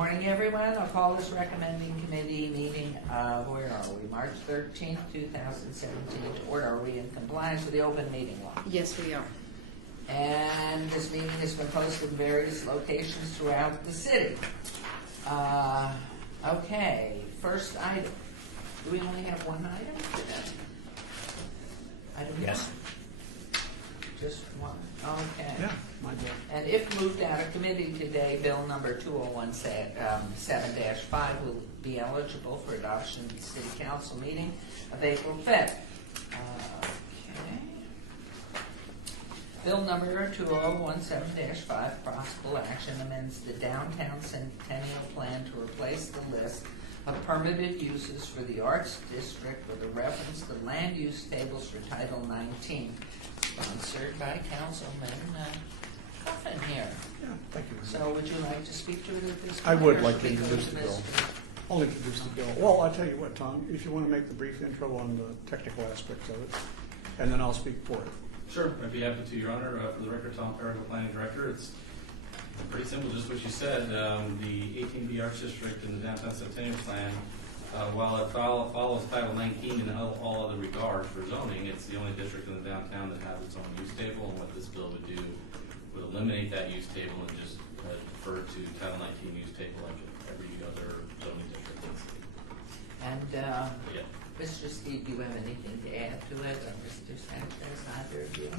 Morning, everyone. I'll call this recommending committee meeting of, where are we, March 13th, 2017 to order. Are we in compliance with the open meeting law? Yes, we are. And this meeting has been posted in various locations throughout the city. Okay, first item. Do we only have one item today? Item Yes. one? Just one, okay. Yeah, my bad. And if moved out of committee today, bill number 2017-5 will be eligible for adoption at the city council meeting of April 5th. Okay. Bill number 2017-5, possible action, amends the downtown centennial plan to replace the list of permitted uses for the arts district with a reference to land use tables for Title 19. Sponsored by Councilman Coffin here. Yeah, thank you. So would you like to speak to it at this point? I would or like should to we go introduce the bill. I'll introduce the bill. Well, I'll tell you what, Tom, if you want to make the brief intro on the technical aspects of it, and then I'll speak for it. Sure, I'd be happy to, Your Honor. For the record, Tom Farrago, Planning Director. It's pretty simple, just what you said. The 18B Arts District in the Downtown Centennial Plan, while it follows Title 19 in all other regards for zoning, it's the only district in the downtown that has its own use table, and what this bill would do would eliminate that use table and just defer to Title 19 use table like every other zoning district in the city. And Yeah. Mr. Steve, do you have anything to add to it? Or Mr. Sanchez, either of you?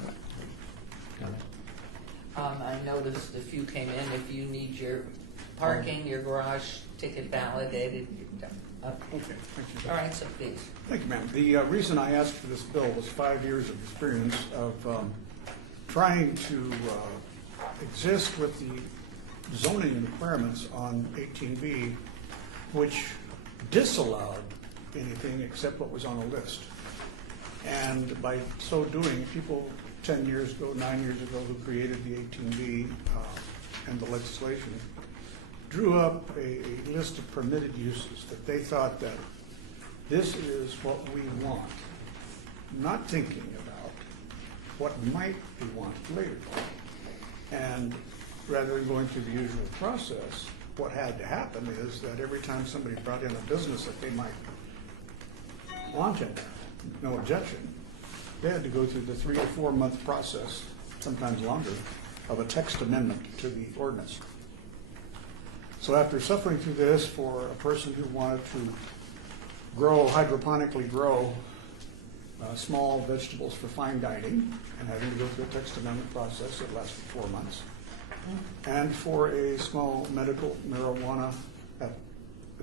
I noticed a few came in. If you need your parking, your garage ticket validated, you're done. Okay, thank you. All right, so please. Thank you, ma'am. The reason I asked for this bill was 5 years of experience of trying to exist with the zoning requirements on 18B, which disallowed anything except what was on a list. And by so doing, people 10 years ago, 9 years ago, who created the 18B and the legislation, drew up a list of permitted uses that they thought that this is what we want, not thinking about what might be wanted later. And rather than going through the usual process, what had to happen is that every time somebody brought in a business that they might want it, no objection, they had to go through the 3 or 4 month process, sometimes longer, of a text amendment to the ordinance. So after suffering through this for a person who wanted to hydroponically grow small vegetables for fine dining and having to go through a text amendment process that lasted 4 months, and for a small medical marijuana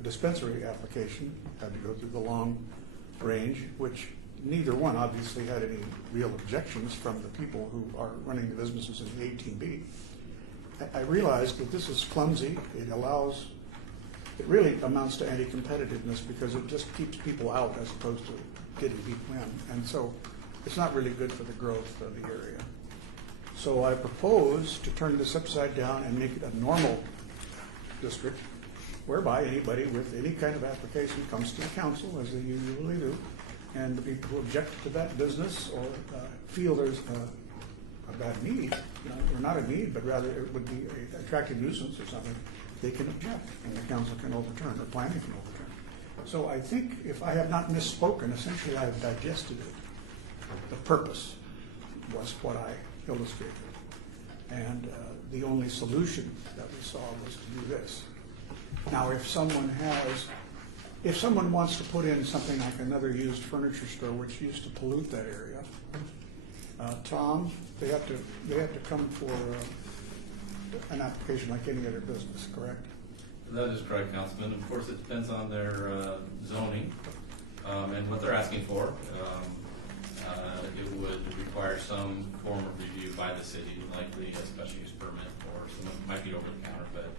dispensary application, had to go through the long range, which neither one obviously had any real objections from the people who are running the businesses in the 18B. I realized that this is clumsy. It really amounts to anti-competitiveness because it just keeps people out as opposed to getting people in. And so it's not really good for the growth of the area. So I propose to turn this upside down and make it a normal district whereby anybody with any kind of application comes to the council, as they usually do, and the people who object to that business or feel there's a bad need, or not a need, but rather it would be an attractive nuisance or something, they can object, and the council can overturn, or planning can overturn. So I think if I have not misspoken, essentially I have digested it. The purpose was what I illustrated. And the only solution that we saw was to do this. Now, if someone wants to put in something like another used furniture store, which used to pollute that area, Tom, they have to come for an application like any other business, correct? That is correct, Councilman. Of course, it depends on their zoning and what they're asking for. It would require some form of review by the city, likely a special use permit, or some might be over the counter. But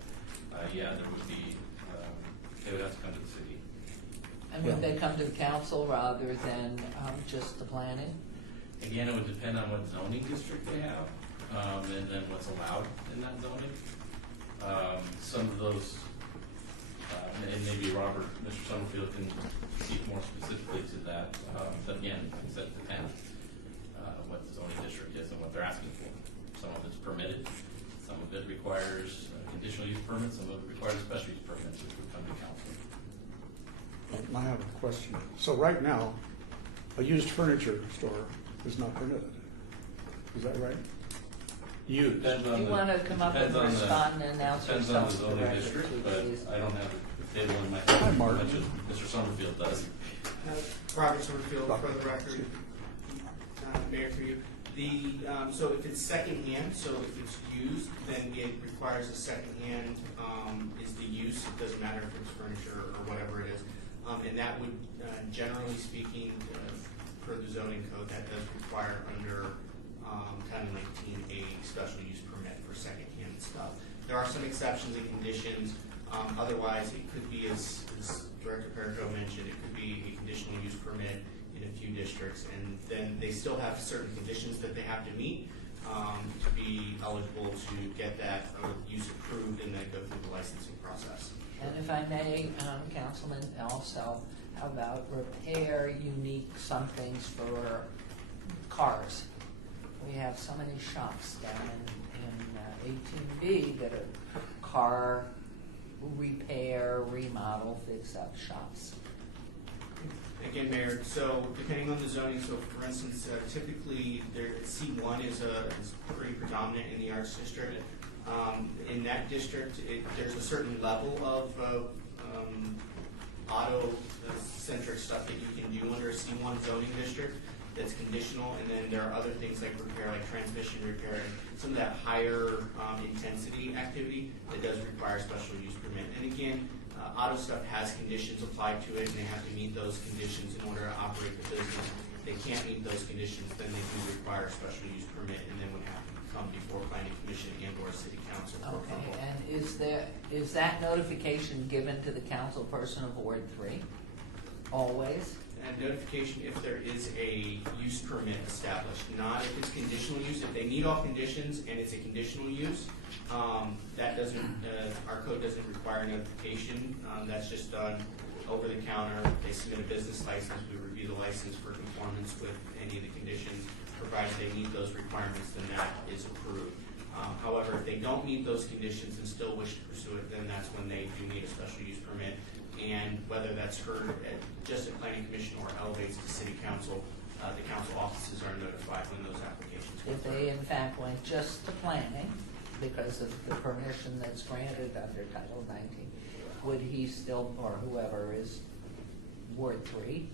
yeah, there would be. They would have to come to the city. And would they come to the council rather than just the planning? Again, it would depend on what zoning district they have, and then what's allowed in that zoning. Some of those, and maybe Mr. Summerfield can speak more specifically to that. But again, like I said, it depends what the zoning district is and what they're asking for. Some of it's permitted, some of it requires a conditional use permit, some of it requires a special use permit. I have a question. So right now, a used furniture store is not permitted. Is that right? Used. Depends Do on you the- want to come up and depends on the- respond and announce Depends on the yourself to the zoning record, district, please? but I don't have the table in my Hi, head, Mark. much as Mr. Summerfield does. Robert Summerfield, for the record, Mayor, for you. So if it's secondhand, so if it's used, then it requires a secondhand is the use. It doesn't matter if it's furniture or whatever it is. And that would, generally speaking, per the zoning code, that does require under Title 19 a special use permit for secondhand stuff. There are some exceptions and conditions. Otherwise, it could be, as Director Perico mentioned, it could be a conditional use permit in a few districts, and then they still have certain conditions that they have to meet to be eligible to get that use approved and then go through the licensing process. And if I may, Councilman, also, how about repair unique somethings for cars? We have so many shops down in 18B that are car repair, remodel, fix-up shops. Again, Mayor, so depending on the zoning, so for instance, typically C1 is pretty predominant in the Arts District. In that district, there's a certain level of auto-centric stuff that you can do under a C1 zoning district that's conditional, and then there are other things like repair, like transmission repair, and some of that higher intensity activity that does require a special use permit. And again, auto stuff has conditions applied to it, and they have to meet those conditions in order to operate the business. If they can't meet those conditions, then they do require a special use permit, and then would have to come before planning commission and or city council for Okay, approval. and is that notification given to the council person of Ward 3? Always? And notification if there is a use permit established, not if it's conditional use. If they meet all conditions and it's a conditional use, that doesn't, our code doesn't require notification. That's just done over the counter. They submit a business license. We review the license for conformance with any of the conditions. Provided they meet those requirements, then that is approved. However, if they don't meet those conditions and still wish to pursue it, then that's when they do need a special use permit. And whether that's heard just at planning commission or elevates to city council, the council offices are notified when those applications go If through. they in fact went just to planning because of the permission that's granted under Title 19, would he still, or whoever is Ward 3,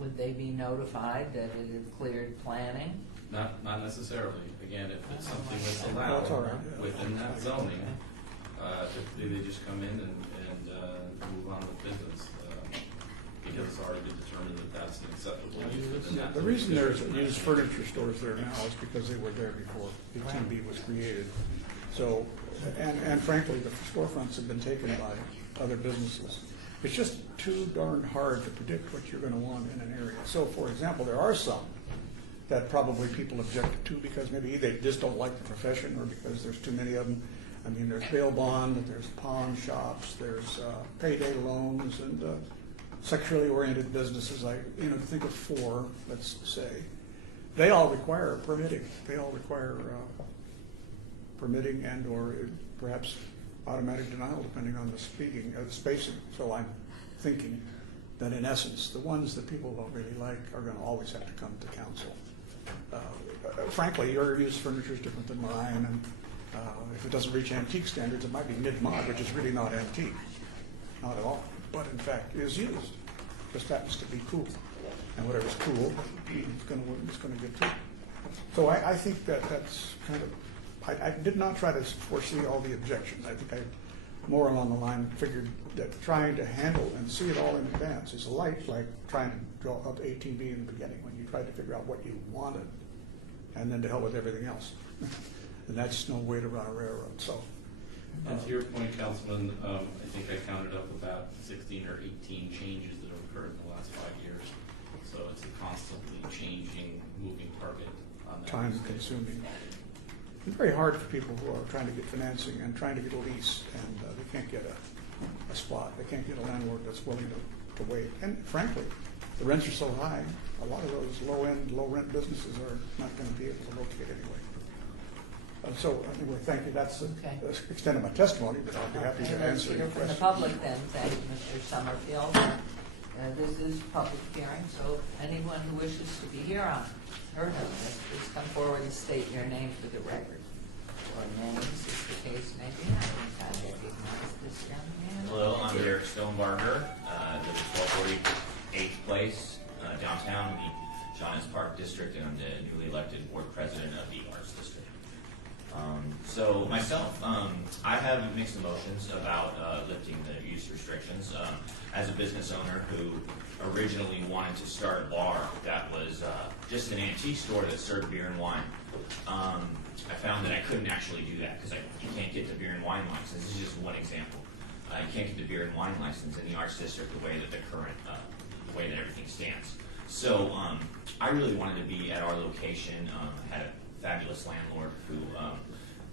would they be notified that it had cleared planning? Not necessarily. Again, if it's something that's That's allowed all right. within that zoning, typically they just come in and move on with business, because it's already been determined that that's an acceptable use within that. The reason there's district. used furniture stores there now is because they were there before 18B was created. So, and frankly, the storefronts have been taken by other businesses. It's just too darn hard to predict what you're going to want in an area. So, for example, there are some that probably people object to because maybe they just don't like the profession or because there's too many of them. I mean, there's bail bond, there's pawn shops, there's payday loans, and sexually oriented businesses. Think of 4, let's say. They all require permitting. They all require permitting and or perhaps automatic denial, depending on the spacing. So I'm thinking that in essence, the ones that people don't really like are going to always have to come to council. Frankly, your used furniture is different than mine, and if it doesn't reach antique standards, it might be mid-mod, which is really not antique, not at all. But in fact, is used. Just happens to be cool, and whatever's cool, it's going to get to. So I think that's kind of. I did not try to foresee all the objections. I think I more along the line figured that trying to handle and see it all in advance is like trying to draw up ATV in the beginning when you tried to figure out what you wanted, and then to hell with everything else. And that's no way to run a railroad. So, And to your point, Councilman, I think I counted up about 16 or 18 changes that have occurred in the last 5 years. So it's a constantly changing, moving target on that. time consuming. It's very hard for people who are trying to get financing and trying to get a lease, and they can't get a spot. They can't get a landlord that's willing to wait. And frankly, the rents are so high, a lot of those low-end, low-rent businesses are not going to be able to locate anyway. So anyway, thank you. That's the extent of my testimony, but I'll be happy to Okay, let's answer hear your from the questions. public then. Thank you, Mr. Summerfield. This is public hearing, so anyone who wishes to be here on heard of this, please come forward and state your name for the record. Or names, as the case may be. I think I recognize this young man. Hello, I'm Derek Stonebarger, live at 1240 8th Place, downtown, the Shawnees Park District, and I'm the newly elected board president of the Arts District. So myself, I have mixed emotions about lifting the use restrictions. As a business owner who originally wanted to start a bar that was just an antique store that served beer and wine, I found that I couldn't actually do that because you can't get the beer and wine license. This is just one example. You can't get the beer and wine license in the Arts District the way that the way that everything stands. So I really wanted to be at our location. I had a fabulous landlord who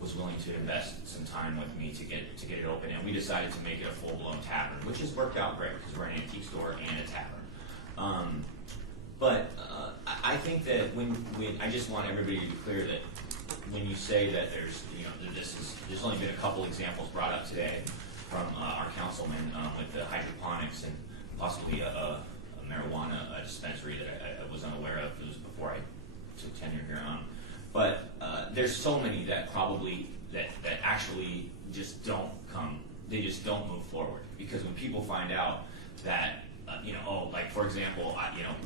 was willing to invest some time with me to get it open, and we decided to make it a full-blown tavern, which has worked out great because we're an antique store and a tavern. But I think that when I just want everybody to be clear that when you say that there's there's only been a couple examples brought up today from our councilman with the hydroponics and possibly a marijuana dispensary that I was unaware of. It was before I took tenure here. But there's so many that probably that actually just don't come. They just don't move forward because when people find out that like for example,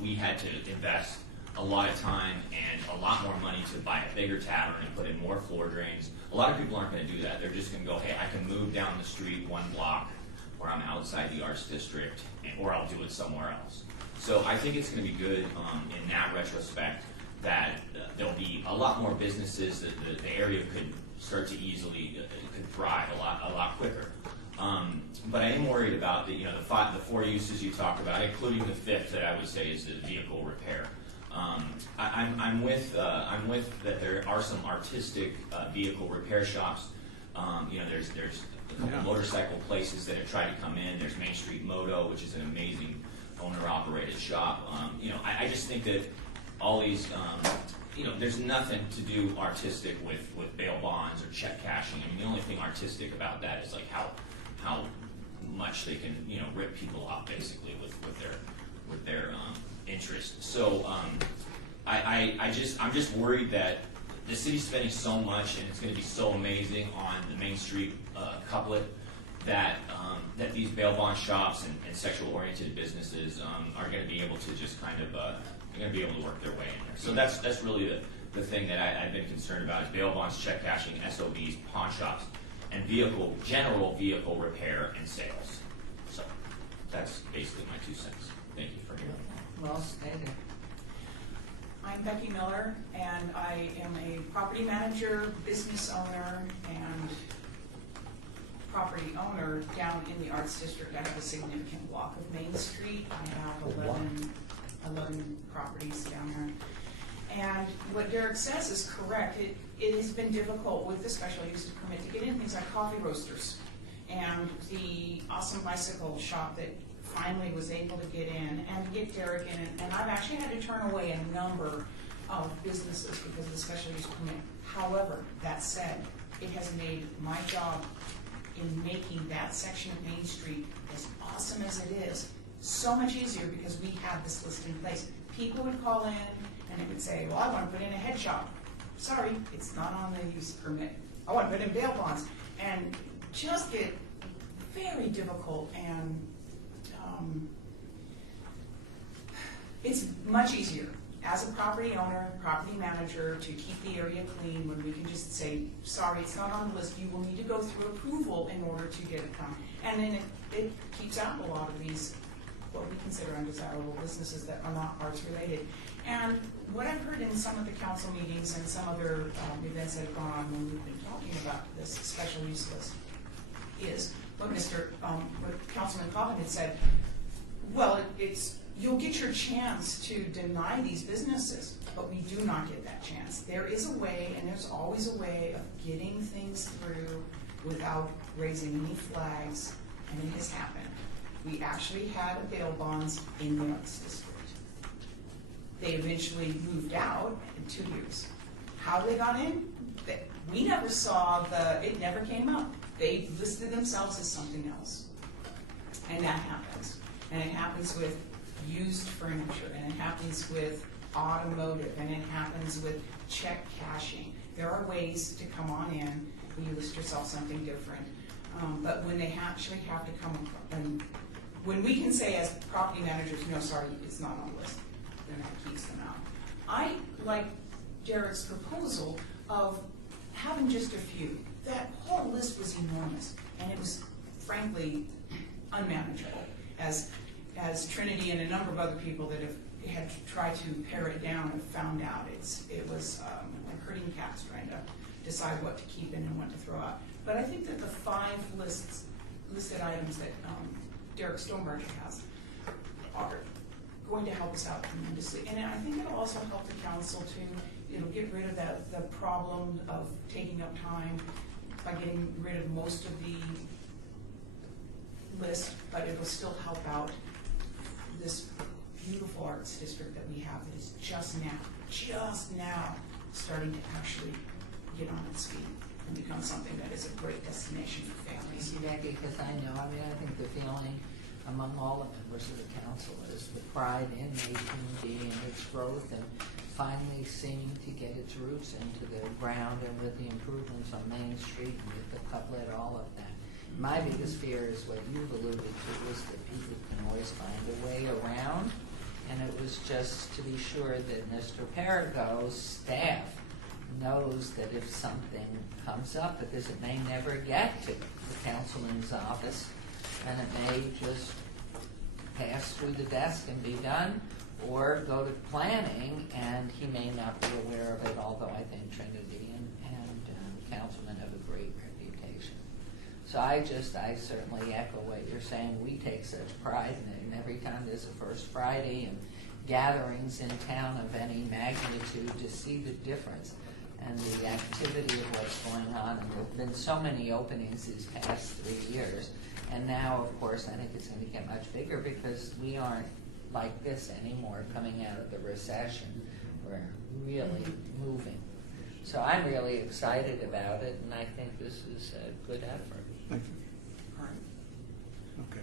we had to invest a lot of time and a lot more money to buy a bigger tavern and put in more floor drains. A lot of people aren't going to do that. They're just going to go, hey, I can move down the street 1 block where I'm outside the Arts District, or I'll do it somewhere else. So I think it's going to be good in that retrospect that there'll be a lot more businesses that the area could start to easily could thrive a lot quicker. But I am worried about the 4 uses you talked about, including the 5th that I would say is the vehicle repair. I'm with that there are some artistic vehicle repair shops. There's a couple motorcycle places that have tried to come in. There's Main Street Moto, which is an amazing owner-operated shop. I just think that all these, there's nothing to do artistic with bail bonds or check cashing. I mean, the only thing artistic about that is like how much they can rip people off basically with their interest. So I'm just worried that the city's spending so much and it's going to be so amazing on the Main Street couplet that these bail bond shops and sexual oriented businesses are going to be able to just kind of they're going to be able to work their way in there. So that's really the thing that I've been concerned about is bail bonds, check cashing, SOBs, pawn shops, and general vehicle repair and sales. So that's basically my 2 cents. Thank you for hearing me. Well stated. I'm Becky Miller, and I am a property manager, business owner, and property owner down in the Arts District. I have a significant block of Main Street. I have 11 properties down there. And what Derek says is correct. It has been difficult with the special use permit to get in things like coffee roasters and the awesome bicycle shop that finally was able to get in and get Derek in. And I've actually had to turn away a number of businesses because of the special use permit. However, that said, it has made my job in making that section of Main Street, as awesome as it is, so much easier because we have this list in place. People would call in and they would say, well, I want to put in a head shop. Sorry, it's not on the use permit. I want to put in bail bonds. And just get very difficult, and it's much easier as a property owner, property manager, to keep the area clean when we can just say, sorry, it's not on the list. You will need to go through approval in order to get it done. And then it keeps out a lot of these, what we consider undesirable businesses that are not arts related. And what I've heard in some of the council meetings and some other events that have gone on when we've been talking about this special use list is what what Councilman Coffin had said. Well, you'll get your chance to deny these businesses, but we do not get that chance. There is a way, and there's always a way of getting things through without raising any flags, and it has happened. We actually had a bail bonds in the Arts District. They eventually moved out in 2 years. How they got in? We never saw it never came up. They listed themselves as something else. And that happens. And it happens with used furniture, and it happens with automotive, and it happens with check cashing. There are ways to come on in and you list yourself something different. But when they actually have to come, and when we can say as property managers, no, sorry, it's not on the list, then that keeps them out. I like Derek's proposal of having just a few. That whole list was enormous, and it was frankly unmanageable. As Trinity and a number of other people that had tried to pare it down have found out, it was like herding cats trying to decide what to keep in and what to throw out. But I think that the 5 listed items that Derek Stonebarger has are going to help us out tremendously. And I think it'll also help the council to, it'll get rid of the problem of taking up time by getting rid of most of the list, but it'll still help out this beautiful arts district that we have that is just now starting to actually get on its feet and become something that is a great destination for families. Becky, because I think the feeling among all the members of the council is the pride in 18B and its growth and finally seeming to get its roots into the ground, and with the improvements on Main Street and with the couplet, all of that. My biggest fear is what you've alluded to, is that people can always find a way around, and it was just to be sure that Mr. Perigo's staff knows that if something comes up, because it may never get to the councilman's office, and it may just pass through the desk and be done, or go to planning, and he may not be aware of it, although I think Trinity and councilmen have a great reputation. So I certainly echo what you're saying. We take such pride in it, and every time there's a First Friday and gatherings in town of any magnitude, to see the difference and the activity of what's going on. And there have been so many openings these past 3 years. And now, of course, I think it's going to get much bigger because we aren't like this anymore coming out of the recession. We're really moving. So I'm really excited about it, and I think this is a good effort. Thank you. All right. Okay.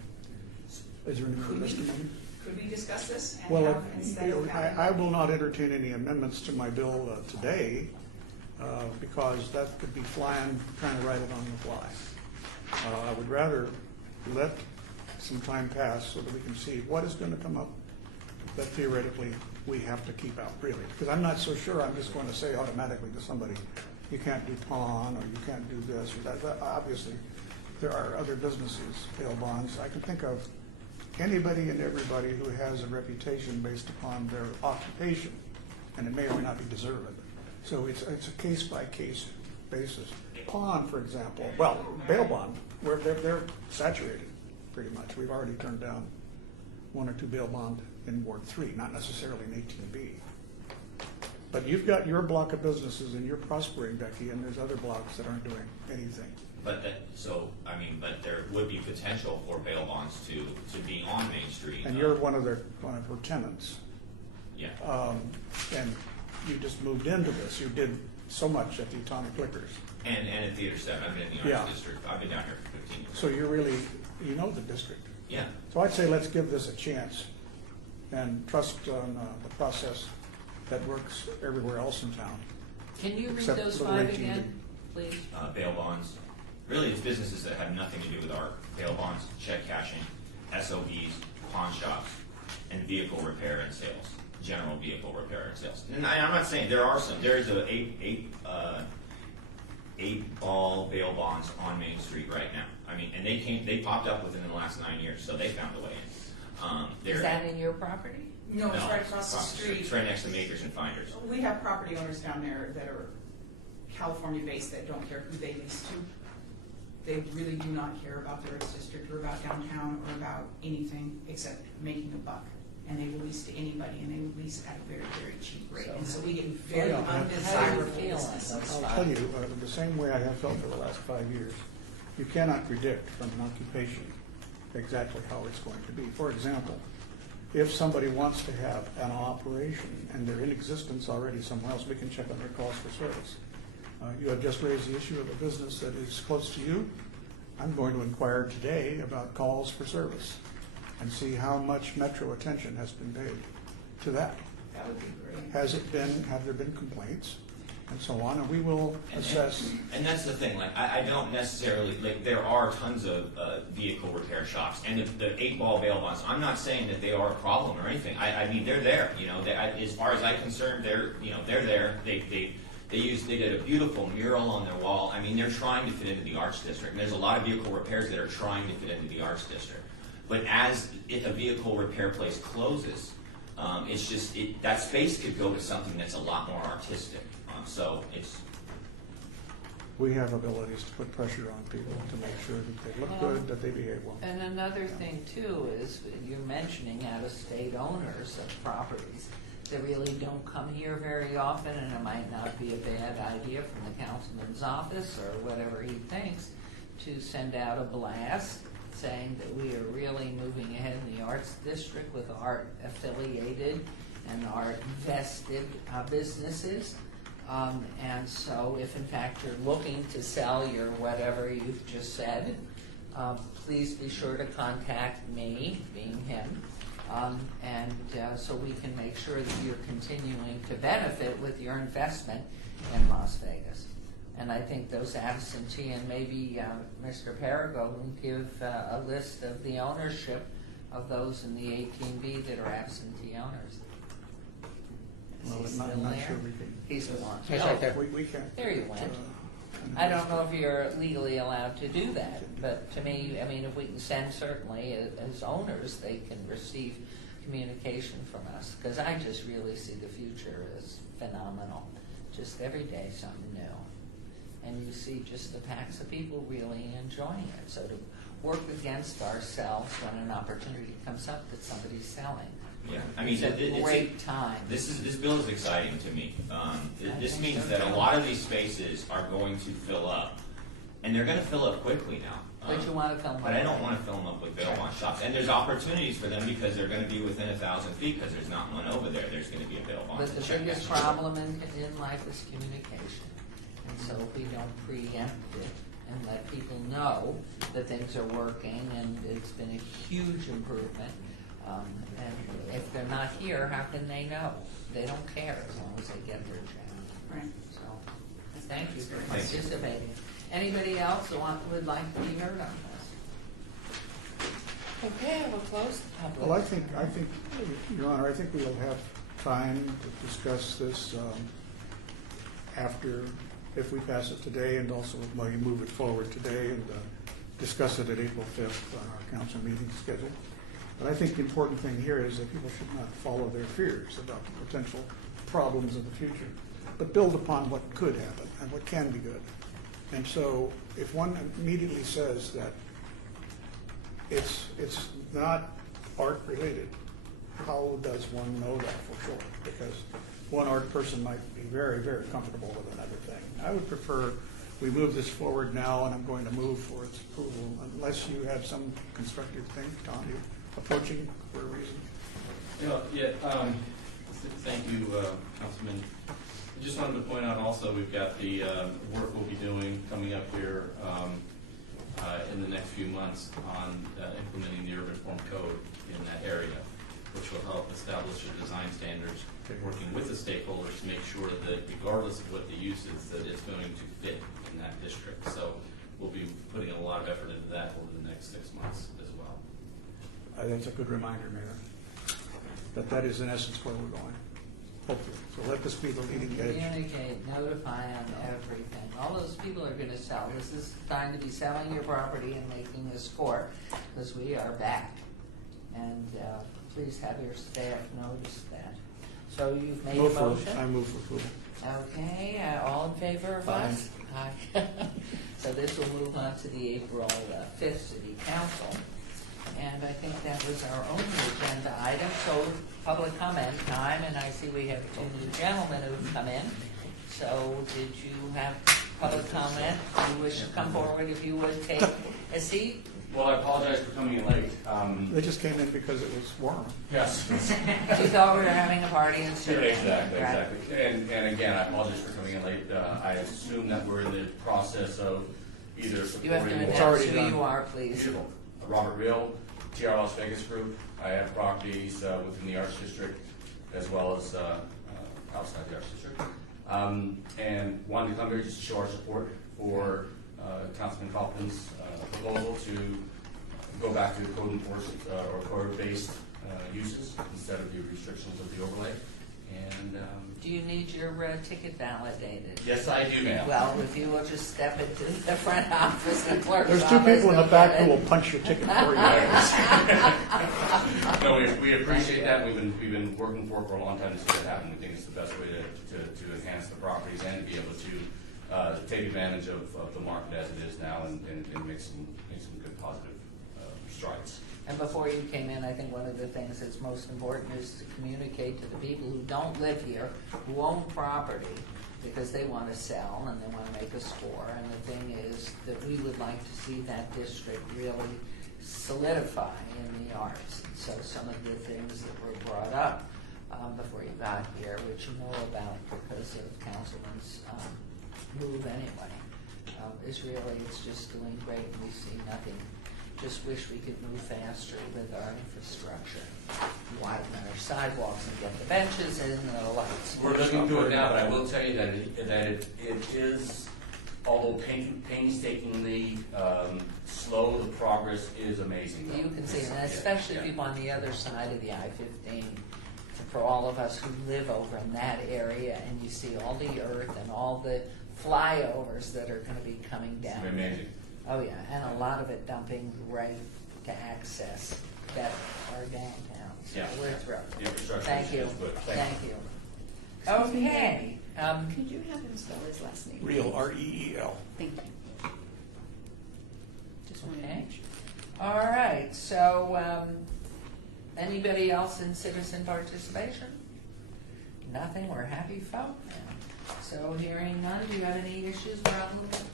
Is there any further testimony? Could we discuss this? And Well, have, instead of having- I will not entertain any amendments to my bill today because that could be trying to write it on the fly. I would rather let some time pass so that we can see what is going to come up that theoretically we have to keep out, really. Because I'm not so sure I'm just going to say automatically to somebody, you can't do pawn, or you can't do this or that. Obviously, there are other businesses, bail bonds. I can think of anybody and everybody who has a reputation based upon their occupation, and it may or may not be deserved. So it's a case-by-case basis. Pawn, for example, well, bail bond, they're saturated pretty much. We've already turned down 1 or 2 bail bond in Ward 3, not necessarily in 18B. But you've got your block of businesses and you're prospering, Becky, and there's other blocks that aren't doing anything. But but there would be potential for bail bonds to be on Main Street. And you're one of her tenants. Yeah. And you just moved into this. You did so much at the Atomic Liquors. And at Theater 7, I've been in the Arts District. I've been down here for 15 years. So you know the district. Yeah. So I'd say let's give this a chance and trust on the process that works everywhere else in town. Can you read Except those for the 5 18B. again, please? Bail bonds. Really, it's businesses that have nothing to do with art. Bail bonds, check cashing, SOBs, pawn shops, and vehicle repair and sales. General vehicle repair and sales. And I'm not saying there are some. There is a eight ball bail bonds on Main Street right now. I mean, and they popped up within the last 9 years, so they found a way in. Is that in your property? No, it's right across the street. It's right next to Makers and Finders. We have property owners down there that are California-based that don't care who they lease to. They really do not care about the Arts District or about downtown or about anything except making a buck. And they will lease to anybody, and they will lease at a very, very cheap rate. And so we get very Yeah. undesirable How do you feel? businesses. I'll tell you, the same way I have felt for the last 5 years, you cannot predict from an occupation exactly how it's going to be. For example, if somebody wants to have an operation and they're in existence already somewhere else, we can check on their calls for service. You have just raised the issue of a business that is close to you. I'm going to inquire today about calls for service. and see how much Metro attention has been paid to that. That would be great. Have there been complaints, and so on, and we will assess. And that's the thing, like, I don't necessarily, like, there are tons of vehicle repair shops, and the 8-ball bail bonds, I'm not saying that they are a problem or anything, I mean, they're there, you know, as far as I'm concerned, they're there, they did a beautiful mural on their wall, I mean, they're trying to fit into the Arts District, and there's a lot of vehicle repairs that are trying to fit into the Arts District, but if a vehicle repair place closes, it's just, that space could go to something that's a lot more artistic. So it's. We have abilities to put pressure on people to make sure that they look good, that they behave well. And another thing too is you're mentioning out-of-state owners of properties that really don't come here very often, and it might not be a bad idea from the councilman's office or whatever he thinks to send out a blast saying that we are really moving ahead in the Arts District with art affiliated and art vested businesses. And so if in fact you're looking to sell your whatever you've just said, please be sure to contact me, being him, so we can make sure that you're continuing to benefit with your investment in Las Vegas. And I think those absentee, and maybe Mr. Perigo will give a list of the ownership of those in the 18B that are absentee owners. Well, Is he I'm still not there? sure we can. He's the one. He's right there. We can't. There you went. I don't know if you're legally allowed to do that, but to me, I mean, if we can send, certainly as owners, they can receive communication from us, because I just really see the future as phenomenal. Just every day something new. And you see just the packs of people really enjoying it. So to work against ourselves when an opportunity comes up that somebody's selling. Yeah, I mean, It's a great time. This bill is exciting to me. This think means so, that a too. lot of these spaces are going to fill up, and they're going to fill up quickly now. But you want to film. But I don't want to fill them up with bail bond shops, and there's opportunities for them because they're going to be within 1,000 feet because there's not one over there. There's going to be a bail bond. But to the check biggest that. problem in life is communication. And so if we don't preempt it and let people know that things are working and it's been a huge improvement, and if they're not here, how can they know? They don't care as long as they get their job. Right. So, thank you for Thank you. participating. Anybody else who would like to be heard on this? Okay, we'll close the public. Well, I think, Your Honor, I think we'll have time to discuss this after, if we pass it today, and also while you move it forward today, and discuss it at April 5th on our council meeting schedule. But I think the important thing here is that people should not follow their fears about the potential problems of the future, but build upon what could happen and what can be good. And so if one immediately says that it's not art related, how does one know that for sure? Because one art person might be very, very comfortable with another thing. I would prefer we move this forward now, and I'm going to move for its approval, unless you have some constructive thing, Tom, you approaching for a reason. Thank you, Councilman. I just wanted to point out also, we've got the work we'll be doing coming up here in the next few months on implementing the urban form code in that area, which will help establish the design standards, working with the stakeholders to make sure that regardless of what the use is, that it's going to fit in that district. So we'll be putting a lot of effort into that over the next 6 months as well. That's a good reminder, Mayor, that is in essence where we're going, hopefully. So let this be the leading edge. Communicate, notify on everything. All those people are gonna sell. This is time to be selling your property and making a score, because we are back. And please have your staff notice that. So you've made a motion? I move for approval. Okay, all in favor of us? Aye. So this will move on to the April 5th City Council. And I think that was our only agenda item, so public comment time, and I see we have two new gentlemen who've come in. So did you have public comment? You wish to come forward if you would take a seat? Well, I apologize for coming in late. They just came in because it was warm. Yes. You thought we were having a party in Suriname. Exactly. And again, I apologize for coming in late. I assume that we're in the process of either You have to supporting. announce who you are, please. Beautiful. Robert Real, TR Las Vegas Group. I have properties within the Arts District as well as outside the Arts District. And wanted to come here just to show our support for Councilman Kaufman's proposal to go back to code enforcement or code-based uses instead of the restrictions of the overlay. And Do you need your ticket validated? yes, I do, ma'am. Well, if you will just step into the front office, the clerk's There's two office, people in the they'll back get who it. will punch your ticket for you. No, we appreciate that. We've been working for a long time to see that happen. We think it's the best way to enhance the properties and to be able to take advantage of the market as it is now and make some good positive strides. And before you came in, I think one of the things that's most important is to communicate to the people who don't live here, who own property, because they want to sell and they want to make a score. And the thing is that we would like to see that district really solidify in the arts. And so some of the things that were brought up before you got here, which you know about because of Councilman's move anyway, is really, it's just doing great, and we see nothing. Just wish we could move faster with our infrastructure, widen our sidewalks and get the benches in and the lights. We're looking to it now, but I will tell you that it is, although painstakingly slow, the progress is amazing. You can see, and Yeah, especially yeah. people on the other side of the I-15, for all of us who live over in that area, and you see all the earth and all the flyovers that are going to be coming It's down. amazing. Oh, yeah, and a lot of it dumping right to access that our downtown. So Yeah. we're thrilled. The infrastructure Thank you. is good. Thank you. Excuse me, Okay. Could you have him spell his last name? Real, R-E-E-L. Thank you. Just wanted to Okay. make sure. All right, so anybody else in citizen participation? Nothing, we're happy folk now. So hearing none, do you have any issues, problems,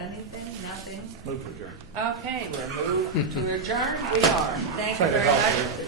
anything, nothing? Move to adjourn. Okay, we're moved to adjourn, we are. Thank you Try to very help much. here.